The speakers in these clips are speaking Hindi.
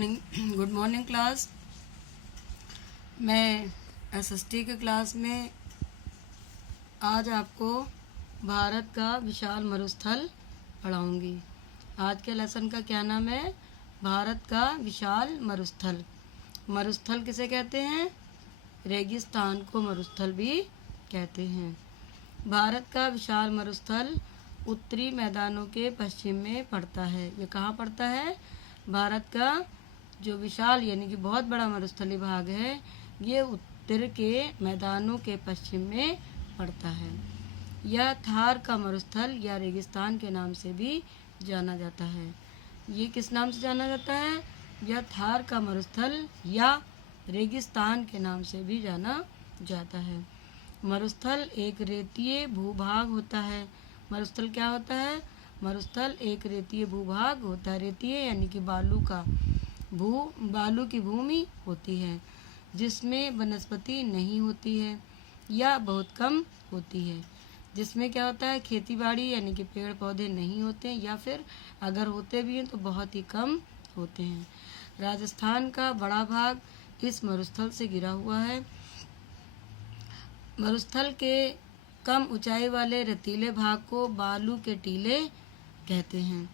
Good morning class. मैं एसएसटी के क्लास में आज आपको भारत का विशाल मरुस्थल पढ़ाऊंगी। आज के लेसन का क्या नाम है? भारत का विशाल मरुस्थल। मरुस्थल किसे कहते हैं? रेगिस्तान को मरुस्थल भी कहते हैं। भारत का विशाल मरुस्थल उत्तरी मैदानों के पश्चिम में पड़ता है। ये कहाँ पड़ता है? भारत का जो विशाल यानी कि बहुत बड़ा मरुस्थलीय भाग है, ये उत्तर के मैदानों के पश्चिम में पड़ता है। यह थार का मरुस्थल या रेगिस्तान के नाम से भी जाना जाता है। ये किस नाम से जाना जाता है? यह थार का मरुस्थल या रेगिस्तान के नाम से भी जाना जाता है। मरुस्थल एक रेतीय भूभाग होता है। मरुस्थल क्या होता है? मरुस्थल एक रेतीय भूभाग होता है। रेतीय यानी कि बालू की भूमि होती है जिसमें वनस्पति नहीं होती है या बहुत कम होती है। जिसमें क्या होता है? खेती बाड़ी यानी कि पेड़ पौधे नहीं होते हैं या फिर अगर होते भी हैं तो बहुत ही कम होते हैं। राजस्थान का बड़ा भाग इस मरुस्थल से घिरा हुआ है। मरुस्थल के कम ऊंचाई वाले रेतीले भाग को बालू के टीले कहते हैं।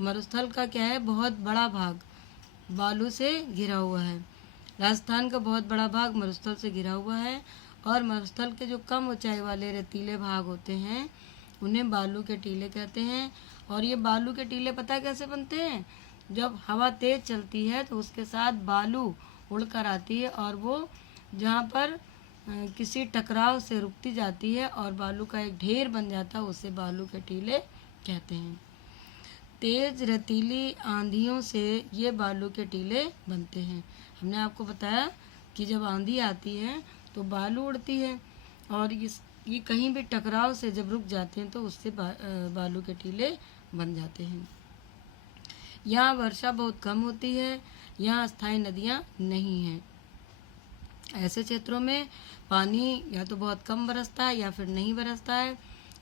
मरुस्थल का क्या है? बहुत बड़ा भाग बालू से घिरा हुआ है। राजस्थान का बहुत बड़ा भाग मरुस्थल से घिरा हुआ है और मरुस्थल के जो कम ऊंचाई वाले रेतीले भाग होते हैं उन्हें बालू के टीले कहते हैं। और ये बालू के टीले पता है कैसे बनते हैं? जब हवा तेज चलती है तो उसके साथ बालू उड़कर आती है और वो जहाँ पर किसी टकराव से रुकती जाती है और बालू का एक ढेर बन जाता है, उसे बालू के टीले कहते हैं। तेज रेतीली आंधियों से ये बालू के टीले बनते हैं। हमने आपको बताया कि जब आंधी आती है तो बालू उड़ती है और ये कहीं भी टकराव से जब रुक जाते हैं तो उससे बालू के टीले बन जाते हैं। यहाँ वर्षा बहुत कम होती है। यहाँ अस्थायी नदियाँ नहीं हैं। ऐसे क्षेत्रों में पानी या तो बहुत कम बरसता है या फिर नहीं बरसता है,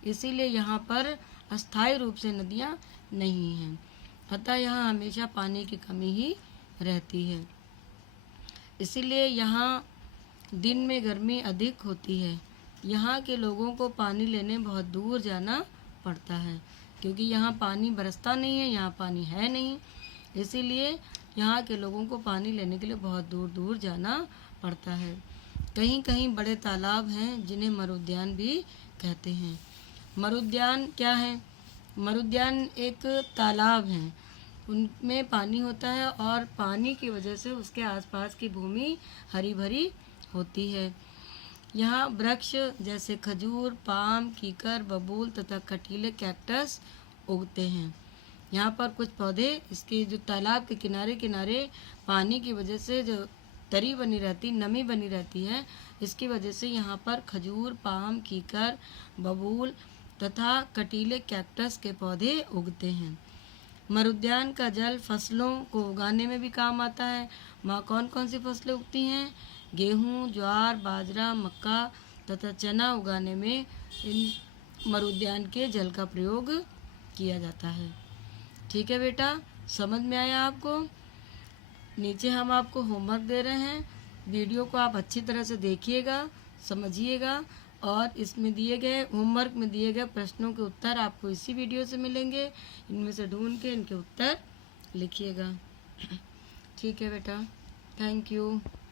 इसीलिए यहाँ पर अस्थायी रूप से नदियाँ नहीं हैं। अतः यहाँ हमेशा पानी की कमी ही रहती है। इसीलिए यहाँ दिन में गर्मी अधिक होती है। यहाँ के लोगों को पानी लेने बहुत दूर जाना पड़ता है क्योंकि यहाँ पानी बरसता नहीं है, यहाँ पानी है नहीं। इसीलिए यहाँ के लोगों को पानी लेने के लिए बहुत दूर दूर जाना पड़ता है। कहीं कहीं बड़े तालाब हैं जिन्हें मरुद्यान भी कहते हैं। मरुद्यान क्या है? मरुद्यान एक तालाब है, उनमें पानी होता है और पानी की वजह से उसके आसपास की भूमि हरी भरी होती है। यहाँ वृक्ष जैसे खजूर, पाम, कीकर, बबूल तथा कटीले कैक्टस उगते हैं। यहाँ पर कुछ पौधे इसके जो तालाब के किनारे किनारे पानी की वजह से जो तरी बनी रहती, नमी बनी रहती है, इसकी वजह से यहाँ पर खजूर, पाम, कीकर, बबूल तथा कटीले कैक्टस के पौधे उगते हैं। मरुद्यान का जल फसलों को उगाने में भी काम आता है। वहाँ कौन कौन सी फसलें उगती हैं? गेहूँ, ज्वार, बाजरा, मक्का तथा चना उगाने में इन मरुद्यान के जल का प्रयोग किया जाता है। ठीक है बेटा, समझ में आया आपको? नीचे हम आपको होमवर्क दे रहे हैं, वीडियो को आप अच्छी तरह से देखिएगा, समझिएगा और इसमें दिए गए होमवर्क में दिए गए प्रश्नों के उत्तर आपको इसी वीडियो से मिलेंगे। इनमें से ढूंढ के इनके उत्तर लिखिएगा। ठीक है बेटा, थैंक यू।